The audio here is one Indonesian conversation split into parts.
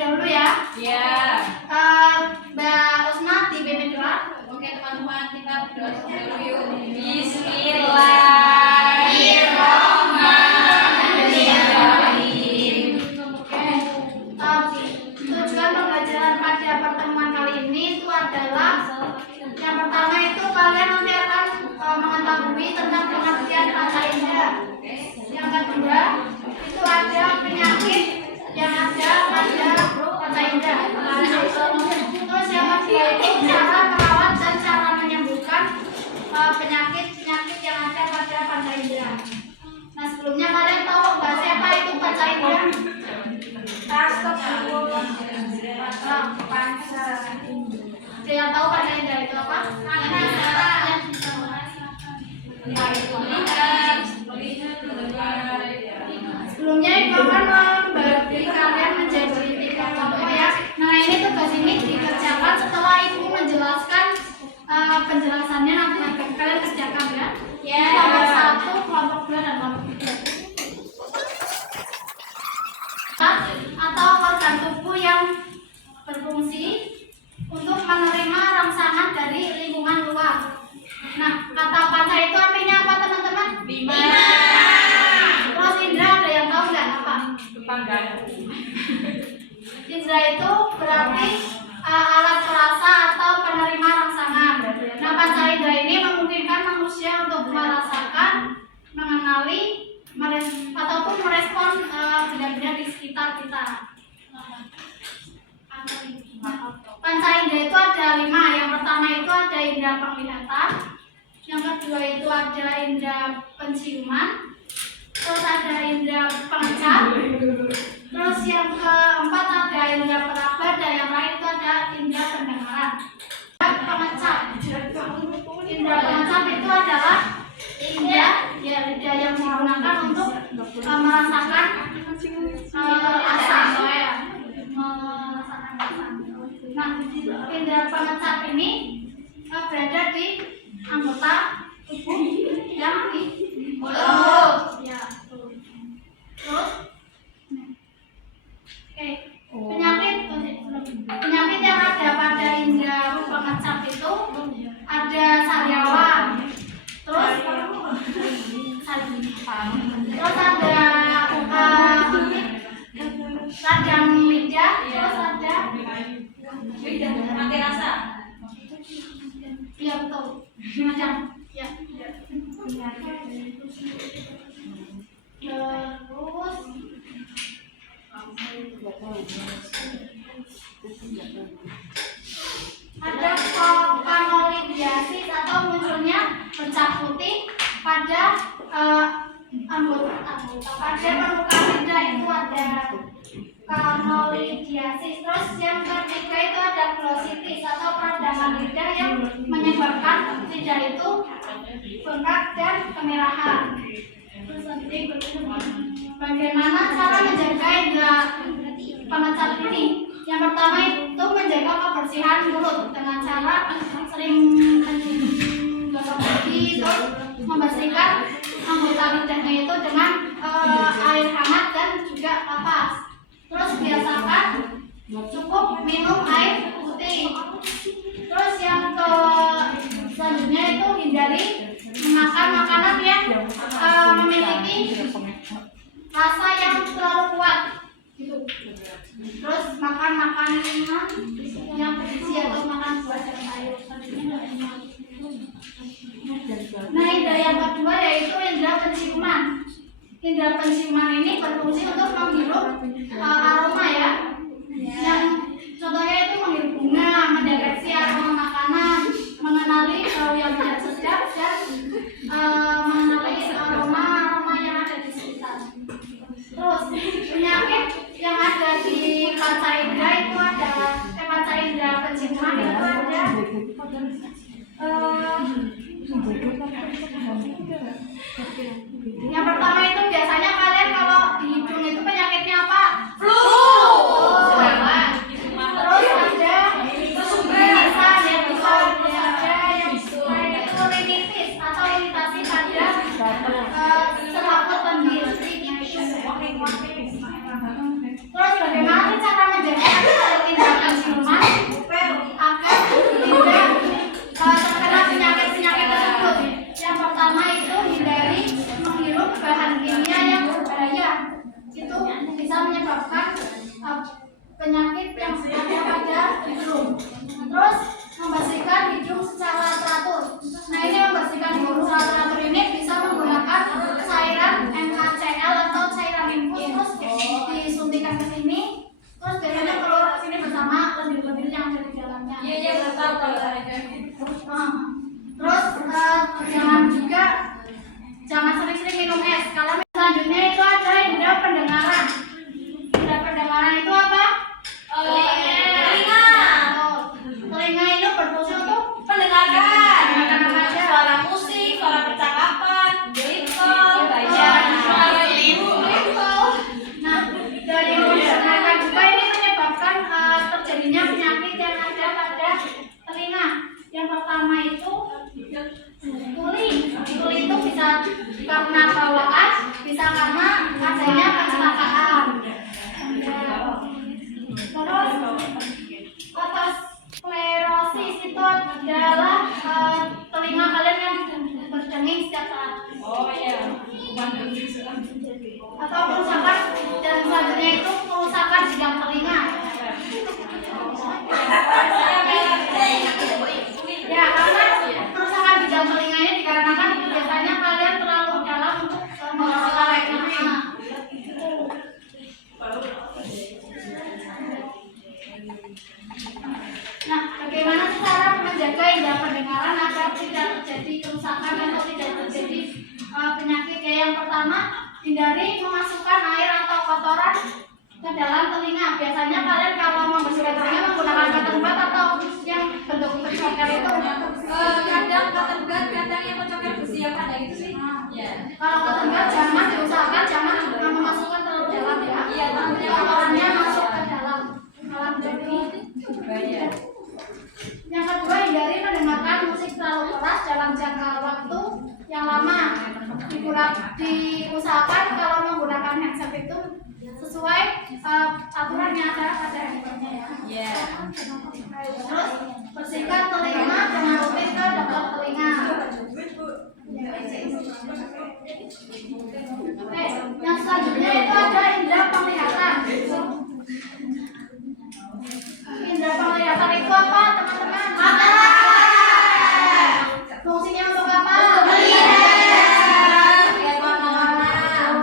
dahulu ya. Iya. Mbak Usna dipimpin doa. Oke teman-teman, kita berdoa dulu yuk. Bismillahirrahmanirrahim. Tujuan pembelajaran pada pertemuan kali ini itu adalah yang pertama itu kalian nanti akan mengetahui tentang pengertian panca indera. Yang kedua itu ada penyakit yang ada pada panca indera. Terus yang ketiga itu cara merawat dan cara menyembuhkan penyakit-penyakit yang ada pada panca indera. Nah sebelumnya kalian tahu nggak siapa itu panca indera? Ada yang tahu panca indera itu apa? Sebelumnya ibu akan membagi kalian menjadi 3 kelompok ya. Nah ini tugas ini dikerjakan setelah ibu menjelaskan penjelasannya, nanti kalian kerjakan ya. Kelompok 1, kelompok 2 dan kelompok 3. Atau organ tubuh yang berfungsi untuk menerima rangsangan dari lingkungan luar. Nah, kata panca itu artinya apa teman-teman? 5. Terus indra ada yang tahu nggak apa? Indra itu berarti alat perasa atau penerima rangsangan. Nah, panca indra ini memungkinkan manusia untuk merasakan, mengenali, ataupun merespon benda-benda di sekitar kita. Panca indera itu ada 5. Yang pertama itu ada indera penglihatan, yang kedua itu ada indera penciuman, terus ada indera pengecap, terus yang keempat ada indera peraba, dan yang lain itu ada indera pendengaran. Pengecap, indera pengecap itu adalah indera yang digunakan untuk merasakan asa. Nah, indera pengecap ini berada di anggota tubuh yang di mulut. Ya, terus, penyakit yang ada pada indera pengecap itu ada sariawan, terus ada radang lidah, terus ada mati rasa. Iya betul. Macam ya. Terus ada kanolidiasis atau munculnya bercak putih pada anggota pada permukaan lidah, itu ada kanolidiasis. Terus yang ketiga itu ada glositis atau peradangan lidah yang menyebabkan lidah itu bengkak dan kemerahan. Terus bagaimana cara menjaga indera pengecap ini? Yang pertama itu menjaga kebersihan mulut dengan cara sering menggosok gigi, terus membersihkan anggota lidahnya itu dengan air hangat dan juga kapas. Terus biasakan cukup minum air putih. Terus yang selanjutnya itu hindari memakan makanan yang memiliki rasa yang terlalu kuat gitu. Terus makan makanan yang bergizi atau makan buah dan sayur. Nah, indera yang kedua yaitu indera penciuman. Indera penciuman ini berfungsi untuk menghirup aroma ya. Yang contohnya itu menghirup bunga, mendeteksi aroma makanan, mengenali yang tidak sedap, dan mengenali aroma yang ada di sekitar. Terus penyakit yang ada di panca indera itu ada panca indera penciuman itu ada yang pertama itu biasanya kalian kalau di hidung itu penyakitnya apa? Flu. Terus ada irisan ya, bisa ada yang itu rinitis atau iritasi pada selaput lendir. Terus bagaimana cara menjaga Salah teratur ini bisa menggunakan cairan NaCl atau cairan infus, terus disuntikan ke sini, terus biasanya keluar ke sini bersama lendir-lendir yang ada di dalamnya. Iya, tahu kalau ada. Terus jangan sering-sering minum es. Kalau selanjutnya itu ada indera pendengaran. Indera pendengaran itu apa? Telinga. Telinga itu berfungsi untuk Pendengarkan. apa aja? Suara musik, suara percakapan, virtual, bacaan, suara ibu. Nah, dari pendengaran juga ini menyebabkan terjadinya penyakit yang ada pada telinga. Yang pertama itu tuli. Tuli itu bisa karena bawaan, bisa karena adanya kecelakaan. Terus otosklerosis itu adalah telinga kalian yang berdenging setiap saat. Oh iya. Atau kerusakan, dan selanjutnya itu kerusakan ginjal telinga. Ya, karena kerusakan ginjal telinga ini dikarenakan biasanya kalian terlalu dalam untuk menghasilkan telinga. Nah, bagaimana sih cara menjaga indera pendengaran agar tidak terjadi kerusakan atau tidak terjadi penyakit? Yang pertama, hindari memasukkan air atau kotoran ke dalam telinga. Biasanya kalian kalau membersihkan telinga menggunakan cotton bud atau yang bentuk kecil itu. Kadang cotton bud, kadang yang kocoknya besi yang ada gitu sih. Iya. Kalau cotton bud jangan diusahakan jangan memasukkan terlalu dalam ya. Iya, Nanti kotorannya masuk ke dalam jadi bahaya. Yang kedua, hindari mendengarkan musik terlalu keras dalam jangka waktu yang lama. Diusahakan kalau menggunakan headset itu sesuai aturan yang ada pada handphonenya ya. Iya. Terus bersihkan telinga dengan rutin ke dokter telinga. Oke, yang selanjutnya itu ada indera penglihatan. Indera penglihatan itu apa, teman-teman? Mata. Fungsinya untuk apa? Melihat. Lihat warna-warna,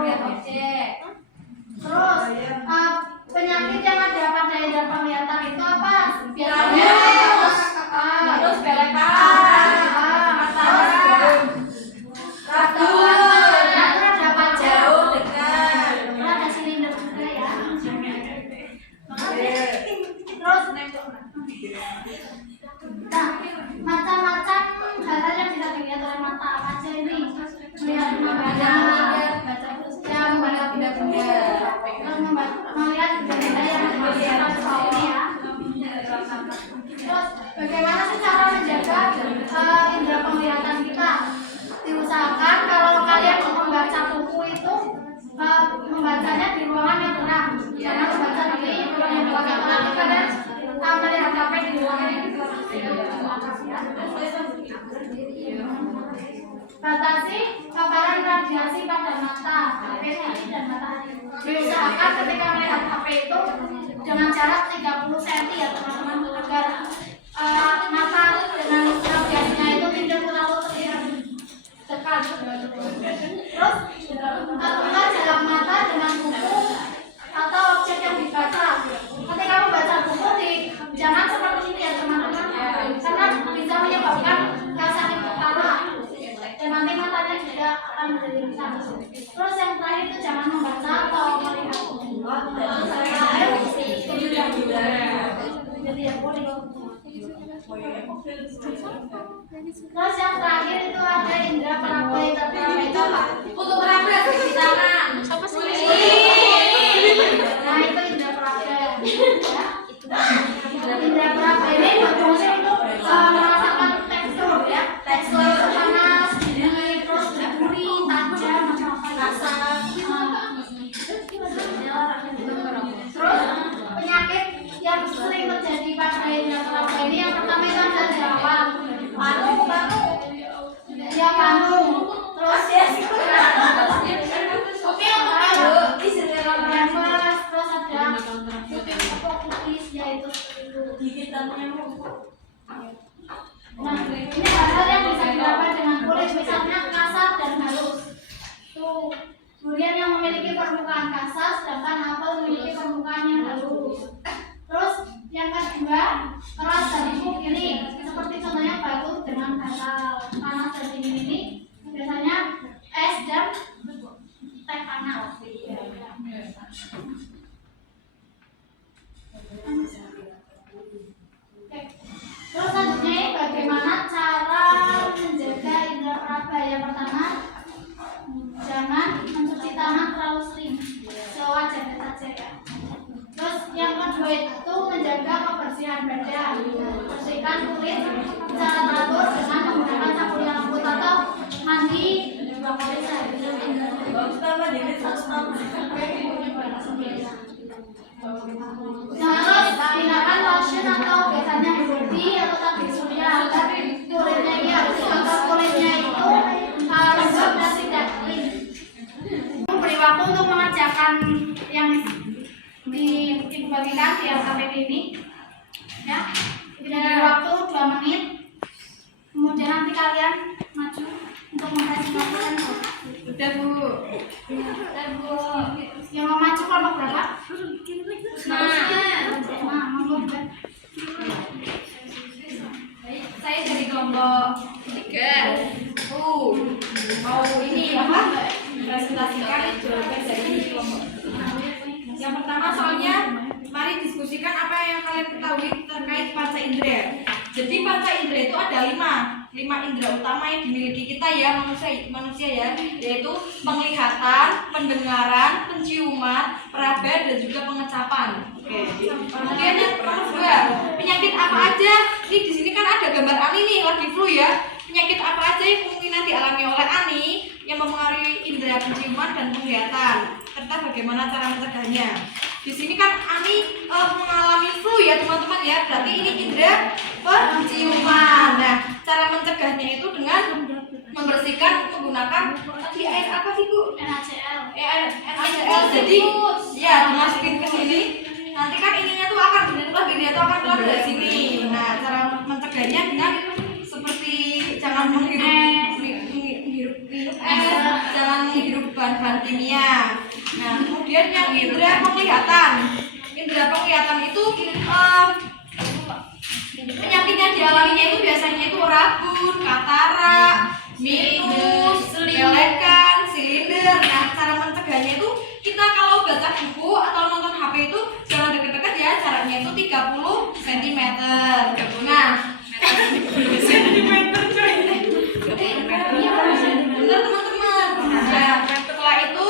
lihat objek. Terus penyakit yang ada pada indera penglihatan itu apa? Biasanya terus belek jauh dekat. Ada silinder juga ya. Terus nah, macam-macam hal yang tidak dilihat oleh mata apa aja ini? Melihat membaca, yang membaca benda-benda, terus melihat benda yang bersifat ini ya. Terus bagaimana sih cara menjaga indera penglihatan kita? Diusahakan kalau kalian membaca buku itu membacanya di ruangan yang terang, jangan membaca di ruangan yang gelap. Nanti kalian melihat HP di ruangan yang gelap. Batasi paparan radiasi pada mata, HP dan matahari. Diusahakan ketika melihat HP itu dengan jarak 30 cm ya teman-teman, agar mata dengan radiasinya itu tidak terlalu terlihat dekat. Terus atur jarak mata dengan buku atau objek yang dibaca. Ketika membaca buku jangan seperti ini ya teman-teman, karena bisa menyebabkan sakit kepala dan nanti matanya juga akan menjadi rusak. Terus yang terakhir itu jangan membaca atau melihat. Jadi ya boleh. Terus yang terakhir itu ada indera peraba itu apa? Untuk meraba di tangan. Nah itu indera peraba ya. Indera peraba ini berfungsi untuk merasakan tekstur ya, tekstur panas, dingin, terus gurih, tajam, rasa. Terus penyakit yang sering terjadi pada indera peraba ini yang pertama itu ada jerawat, panu, ya panu, terus terus ada pupis yaitu gigitannya. Nah ini hal-hal yang bisa dilakukan dengan kulit, misal Dua itu menjaga kebersihan badan, bersihkan kulit secara teratur dengan menggunakan sabun yang lembut atau mandi 2 kali sehari. Terus gunakan lotion atau biasanya body atau tabir surya agar kulitnya ini harus agar kulitnya itu lembab dan tidak kering. Beri waktu untuk mengerjakan yang dibagikan di LKPD ini, ya. Beri waktu 2 menit. Kemudian nanti kalian maju untuk mempresentasikan. Udah Bu. Yang mau maju kelompok berapa? Nah, monggo. saya dari kelompok 3. Mau ini apa? Presentasikan jawaban dari kelompok. Yang pertama soalnya, mari diskusikan apa yang kalian ketahui terkait panca indera. Jadi panca indera itu ada 5 indera utama yang dimiliki kita ya manusia ya, yaitu penglihatan, pendengaran, penciuman, peraba dan juga pengecapan. Oke. Kemudian yang nomor 2, penyakit apa aja? Ini di sini kan ada gambar Ani nih lagi flu ya. Penyakit apa aja yang kemungkinan dialami oleh Ani yang mempengaruhi indera penciuman dan penglihatan, serta bagaimana cara mencegahnya. Di sini kan Ani mengalami flu ya teman-teman ya, berarti ini indera penciuman. Nah, cara mencegahnya itu dengan membersihkan menggunakan air apa sih Bu? NaCl. NaCl. Jadi ya dimasukin ke sini. Nanti kan ininya tuh akan keluar dari sini. Nah, cara mencegahnya dengan seperti jangan jangan menghirup bahan-bahan kimia. Nah, kemudian yang indera penglihatan. Indera penglihatan itu penyakitnya dialaminya itu biasanya itu rabun, katarak, minus, lelekan, silinder. Nah, cara mencegahnya itu kita kalau baca buku atau nonton HP itu jangan deket-deket ya, jaraknya itu 30 cm. Nah, bener teman-teman. Ya, setelah itu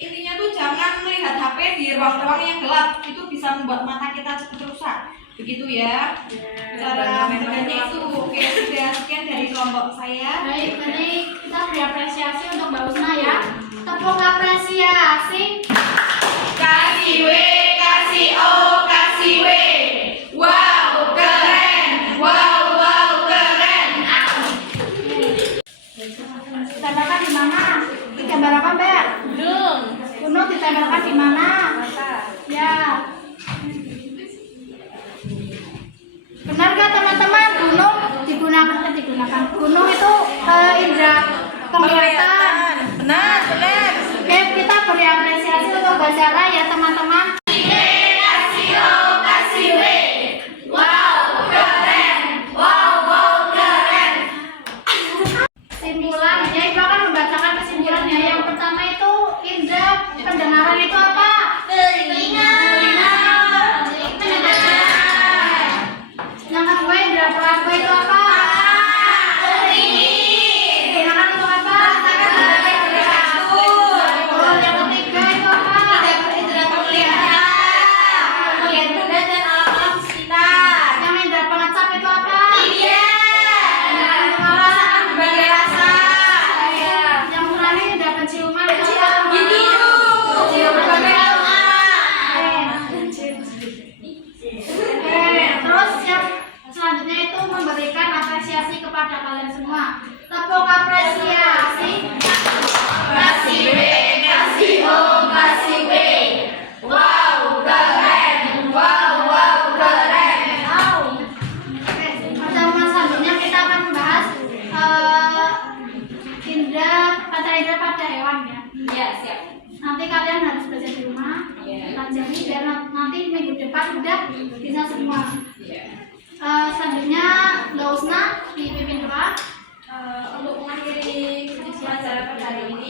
intinya tuh jangan melihat HP di ruang-ruang yang gelap, itu bisa membuat mata kita cepat rusak. Begitu ya cara mencegahnya itu. Oke, sudah sekian dari kelompok saya. Baik, mari kita beri apresiasi untuk Mbak Usna ya. Tepuk apresiasi. Kasih W, kasih O, kasih W. Wow, keren. Wow, keren. Ditempelkan di mana? Di gambar apa, Mbak? Gunung ditempelkan di mana? Ya. Benar nggak teman-teman? Gunung digunakan. Gunung itu indera penglihatan. Benar. Oke, kita beri apresiasi untuk Mbak Zara ya teman-teman. Kesimpulan, ya Ibu akan membacakan kesimpulannya. Yang pertama itu indera pendengaran itu apa? Telinga. Yang kedua indera peraba itu apa? Digunakan untuk apa? Yang ketiga itu apa? Indera penglihatan. Melihat benda dan alam sekitar. Yang indera pengecap itu apa? Berbagai rasa. Yang terakhir indera penciuman itu apa? Cium berbagai aroma. Terus yang selanjutnya itu memberikan apresiasi kepada kalian semua. Tepuk apresiasi. Kasih W, kasih O, kasih W. Wow, keren. Wow, keren. Oke, pertemuan selanjutnya kita akan membahas panca indera pada hewan ya. Iya, siap. Nanti kalian harus belajar di rumah, pelajari biar nanti minggu depan udah bisa semua. Selanjutnya Mbak Usna dipimpin doa. Untuk mengakhiri pelajaran pada hari ini